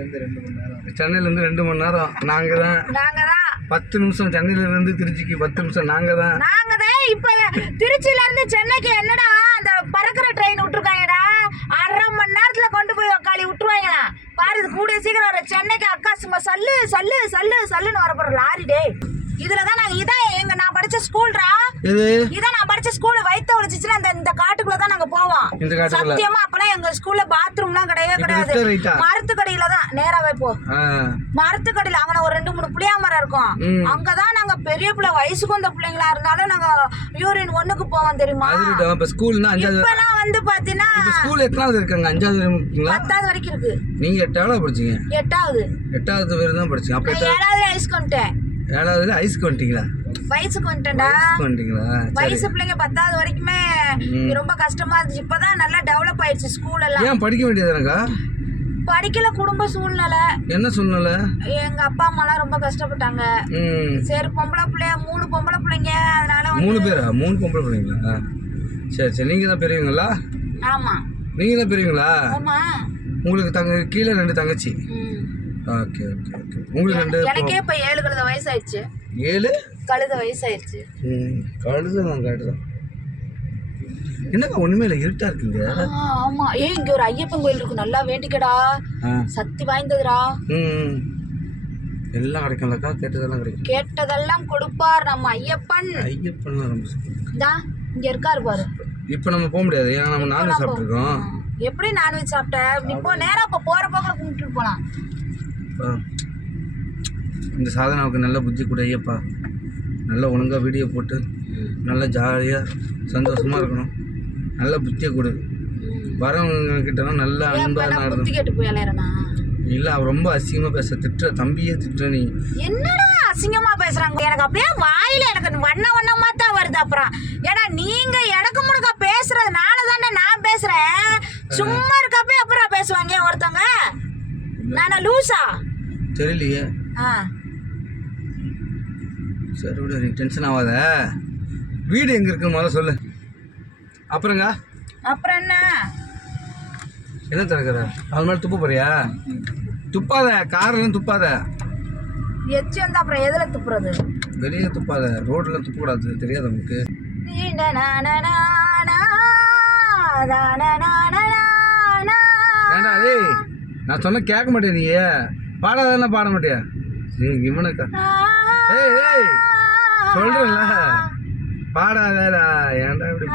சென்னையிலேருந்து ரெண்டு மணி நேரம். சென்னையிலேருந்து ரெண்டு மணி நேரம். நாங்கள் தான். நாங்க தான் பத்து நிமிஷம் சென்னையிலேருந்து திருச்சிக்கு பத்து நிமிஷம் நாங்கள் தான். நாங்க தான் இப்ப திருச்சியில இருந்து சென்னைக்கு என்னடா அந்த பறக்கிற ட்ரெயின் விட்டுருக்காங்கடா? அரை மணி நேரத்துல கொண்டு போய் உக்காளி விட்டுருவாங்களா? பாரு இது கூடிய சீக்கிரம் வர சென்னைக்கு அக்கா சும்மா சல்லு சல்லு சல்லு சல்லுன்னு வரப்போற லாரி டே இதுல தான் நாங்க இதான் எங்க நான் படிச்ச ஸ்கூல்ரா இது இதான் நான் படிச்ச ஸ்கூல் வைத்த ஒழிச்சுச்சுன்னா இந்த காட்டுக்குள்ள? சத்தியமா அப்பெல்லாம் எங்க ஸ்கூல்ல பாத்ரூம்லாம் கிடையவே கிடையாது? மரத்து கடையில தான். நேராவே போ. மரத்து கடையில அங்கே ஒரு ரெண்டு மூணு புளியா மரம் இருக்கும். அங்கதான் நாங்க பெரிய பிள்ளை வயசுக்கு வந்த பிள்ளைங்களா இருந்தாலும் நாங்க யூரின் ஒண்ணுக்கு போவோம் தெரியுமா. இப்போ ஸ்கூல்னா அஞ்சாவது இப்பெல்லாம் வந்து பாத்தீங்கன்னா ஸ்கூல் எத்தனாவது இருக்காங்க? அஞ்சாவது இருக்கீங்களா? பத்தாவது வரைக்கும் இருக்கு. நீங்கள் எட்டாவது படிச்சீங்க? எட்டாவது. எட்டாவது வரை தான் படிச்சீங்க. அப்போ ஏழாவது வயசுக்கு வந்துட்டேன் ஏழாவதுல ஐஸ்க்கு வந்துட்டீங்களா? வயசுக்கு வந்துட்டேன்டா. வயசு பிள்ளைங்க பத்தாவது வரைக்குமே ரொம்ப கஷ்டமா இருந்துச்சு. இப்பதான் நல்லா டெவலப் ஆயிடுச்சு ஸ்கூல் எல்லாம். ஏன் படிக்க வேண்டியதுனாக்கா படிக்கல குடும்ப சூழ்நிலை. என்ன சூழ்நிலை? எங்க அப்பா அம்மாலாம் ரொம்ப கஷ்டப்பட்டாங்க. சரி பொம்பளை பிள்ளைய? மூணு பொம்பளை பிள்ளைங்க. அதனால மூணு பேரா? மூணு பொம்பளை பிள்ளைங்களா? சரி சரி. நீங்கள் தான் பெரியவங்களா? ஆமா. நீங்கள் தான் பெரியவங்களா? ஆமா. உங்களுக்கு தங்க கீழே ரெண்டு தங்கச்சி. ஓகே ஓகே ஓகே உங்களுக்கு ரெண்டு எனக்கே இப்ப ஏழு கழுத வயசாயிடுச்சு. ஏழு? கழுத வயசாயிடுச்சு. ம் கழுது தான் கழுது. என்னக்கா ஒன்றுமே இல்லை இருட்டாக இருக்குங்க. ஆமா. ஏன் இங்க ஒரு ஐயப்பன் கோயில் இருக்கு. நல்லா வேண்டிக்கடா. சக்தி வாய்ந்ததுடா. ம் எல்லாம் கிடைக்கும்லக்கா கேட்டதெல்லாம் கிடைக்கும். கேட்டதெல்லாம் கொடுப்பார் நம்ம ஐயப்பன். ஐயப்பன் ரொம்ப இங்க இருக்காரு பாரு. இப்போ நம்ம போக முடியாது. ஏன்னா நம்ம நான்வெஜ் சாப்பிட்ருக்கோம் எப்படி நான்வெஜ் சாப்பிட்ட இப்போ நேரா இப்ப போற போக்கில் கும்பிட்டு போலாம். அப்பா, இந்த சாதனாவுக்கு நல்ல புத்தி கூட ஐயப்பா. நல்ல ஒழுங்காக வீடியோ போட்டு நல்லா ஜாலியாக சந்தோஷமாக இருக்கணும். நல்ல புத்தியை கொடு. வரவங்க கிட்டலாம் நல்லா அன்பாக அலையறனா? இல்லை அவன் ரொம்ப அசிங்கமாக பேச திட்டுற. தம்பியே திட்டுற நீ. என்னடா அசிங்கமா பேசுறாங்க? எனக்கு அப்படியே வாயில எனக்கு வண்ண வண்ணமா தான் வருது அப்புறம். ஏன்னா நீங்க எடக்கு முடக்க பேசுறதுனால தானே நான் பேசுறேன். சும்மா இருக்கப்பே அப்புறம் பேசுவாங்க ஒருத்தவங்க? நானா லூசா? தெரியலையே. சரி விடு நீ டென்ஷன் ஆகாத வீடு எங்கே இருக்குன்னு முதல்ல சொல்லு. அப்புறங்க அப்புறம் என்ன? என்ன திறக்கிற? அது மாதிரி துப்ப போறியா? துப்பாத காரெல்லாம் துப்பாத. எச்சி வந்து அப்புறம் எதுல துப்புறது? வெளியே துப்பாத ரோட்லாம் துப்பக்கூடாது தெரியாது டேய் நான் சொன்ன கேட்க மாட்டேன் நீ பாடாதானே பாட மாட்டியா? நீ இவனுக்கா. ஏய் ஏய் சொல்றேன்ல. பாடாதடா ஏன்டா இப்படி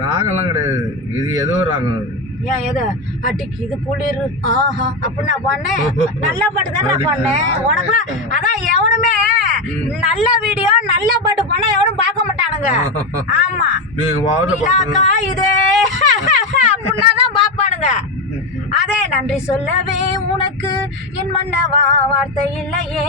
ராகம்லாம் கிடையாது. இது ஏதோ ஒரு ராகம் அது. ஏன் எது? அட்டிக்கு இது குளிர். ஆஹா அப்படி நான் பண்ணேன் நல்ல பாட்டு தான் நான் பண்ணேன் உனக்குலாம் அதான் எவனுமே நல்ல வீடியோ நல்ல பாட்டு பண்ணா எவனும் பார்க்க மாட்டானுங்க. ஆமா. இது. அப்படின்னா தான் பாப்பானுங்க. அதே நன்றி சொல்லவே உனக்கு. என் மன்னவா வார்த்தை இல்லையே.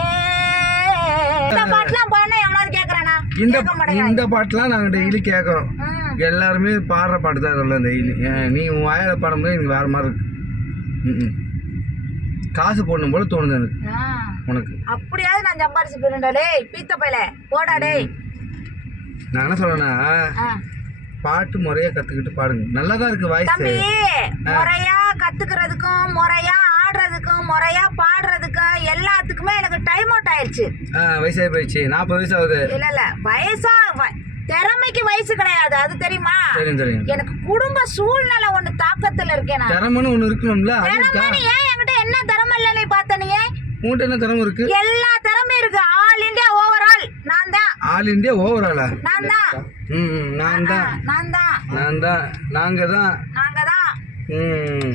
இந்த பாட்டுலாம் பாடினா எவனாவது கேக்குறானா? இந்த இந்த பாட்டுலாம் நாங்கள் டெய்லி கேட்குறோம் ம். எல்லாருமே பாடுற பாட்டு தான் இதெல்லாம் டெய்லி நீ உன் வாயால் பாடும்போது எனக்கு வேறு மாதிரி இருக்கு. காசு போடணும் போல தோணுது எனக்கு. உனக்கு. அப்படியாவது நான் சம்பாரிச்சு போயிருந்தா டேய் பீத்த பையல போடா டேய். நான் என்ன சொல்றேன்னா. பாட்டு முறையா கத்துக்கிட்டு பாடுங்க. நல்லா தான் இருக்கு வாய்ஸ். முறையா கத்துக்கிறதுக்கும் முறையா ஆடுறதுக்கும் முறையா பாடுறதுக்கும் எல்லாத்துக்குமே எனக்கு டைம் அவுட் ஆயிடுச்சு. வயசாகி போயிடுச்சு. நாற்பது வயசு ஆகுது. இல்ல இல்ல. வயசா திறமைக்கு வயசு கிடையாது. அது தெரியுமா? எனக்கு குடும்ப சூழ்நிலை ஒண்ணு தாக்கத்துல இருக்கேன் நான். திறமைன்னு ஒன்று இருக்கணும்ல ஏன் என்கிட்ட என்ன திறமை இல்லை நீ பார்த்த நீ உன்கிட்ட என்ன திறமை இருக்கு? எல்லா திறமையும் இருக்கு ஆல் இந்தியா ஓவரால் நான் தான் ஆல் இந்தியா ஓவராலா ம் நான் தான் நான் தான் நாங்கள் தான் நாங்க தான் ம்.